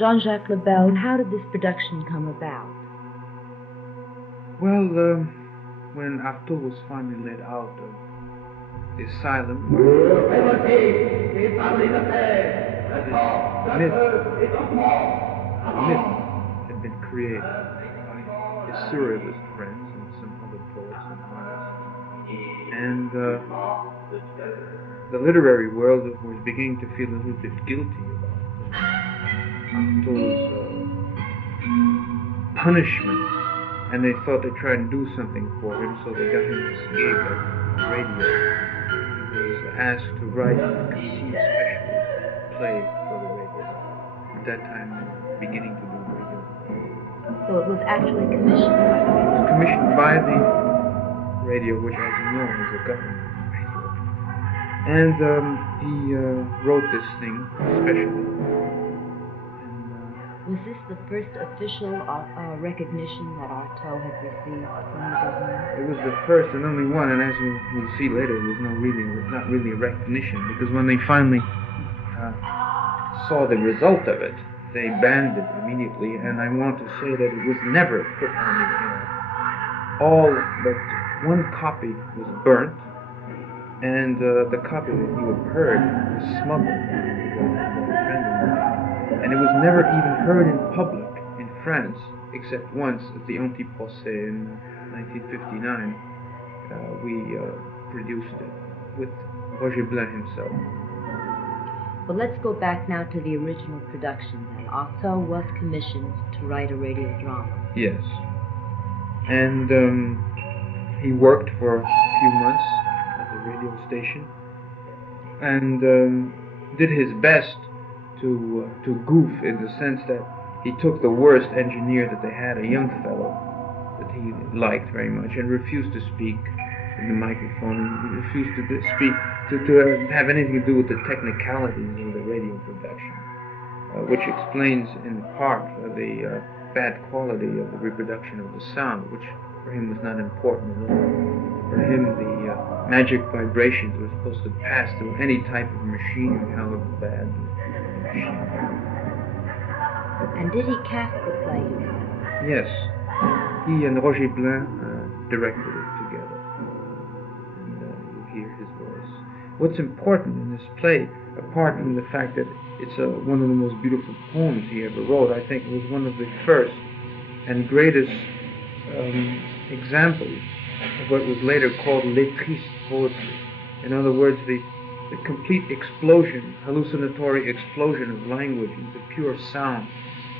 Jean-Jacques Lebel, how did this production come about? Well, when Artaud was finally let out of the asylum, the myth had been created by his surrealist friends and some other poets and artists. And the literary world was beginning to feel a little bit guilty about Artaud's punishment, and they thought they'd try and do something for him, so they got him this gig at radio. He was asked to write a conceit special play for the radio. At that time, they were beginning to do radio. So it was actually commissioned? It was commissioned by the radio, which, as you know, is a government radio. And he wrote this thing specially. Was this the first official recognition that Artaud had received from the government? It was the first and only one, and as you'll see later, it was not really a recognition, because when they finally saw the result of it, they banned it immediately, and I want to say that it was never put on the air. All but one copy was burnt, and the copy that you have heard was smuggled. And it was never even heard in public in France, except once at the Anti-Procès in 1959. We produced it with Roger Blanc himself. Well, let's go back now to the original production then. Artaud was commissioned to write a radio drama. Yes. And he worked for a few months at the radio station and did his best to goof, in the sense that he took the worst engineer that they had, a young fellow that he liked very much, and refused to speak in the microphone, and refused to speak, to have anything to do with the technicalities of the radio production, which explains in part the bad quality of the reproduction of the sound, which for him was not important at all. For him, the magic vibrations were supposed to pass through any type of machinery, however bad. And did he cast the play himself? Yes. He and Roger Blanc directed it together. And you hear his voice. What's important in this play, apart from the fact that it's one of the most beautiful poems he ever wrote, I think it was one of the first and greatest examples of what was later called lettriste poetry. In other words, the complete explosion, hallucinatory explosion of language into pure sound,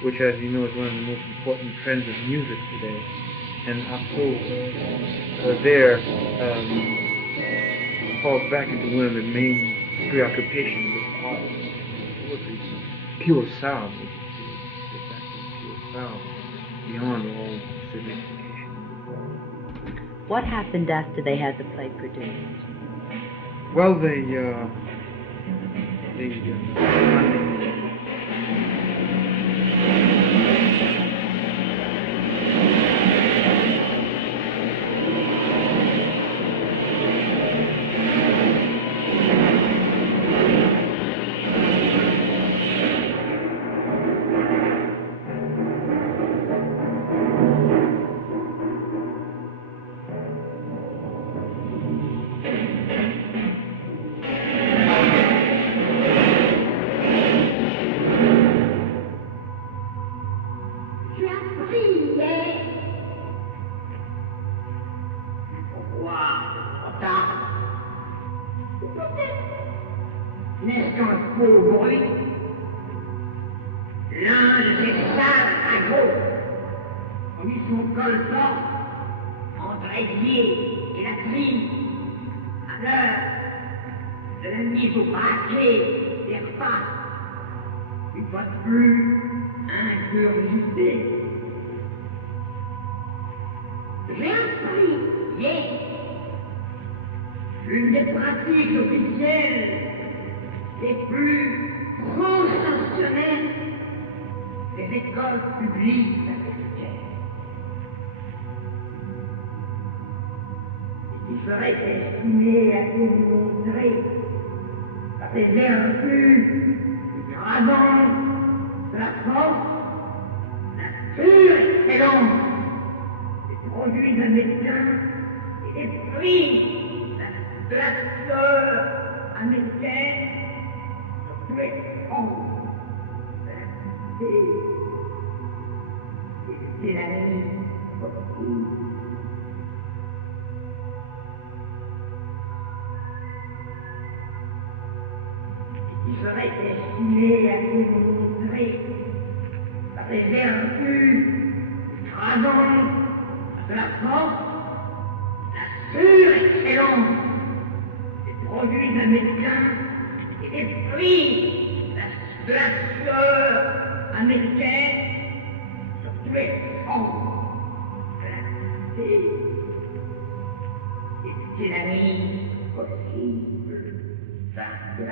which, as you know, is one of the most important trends of music today. And Artaud falls back into one of the main preoccupations of art, poetry, pure sound, which is to get back to pure sound, beyond all sophistication. What happened after they had the play produced? Well, Une des pratiques officielles les plus constationnelles des écoles publiques américaines. Il serait destiné à démontrer par des vertus du dragon de la force, la pure excellence des produits d'un médecin et des fruits de la sueur américaine sur tous les fronts de la cité et de la nuit obscure. Qui serait destiné à démontrer par les vertus écrasantes de la force, la pure excellence des produits d'un médecin et des fruits de la sueur américaine sur tous les fronts de la cité et du dynamisme possible. Ça, c'est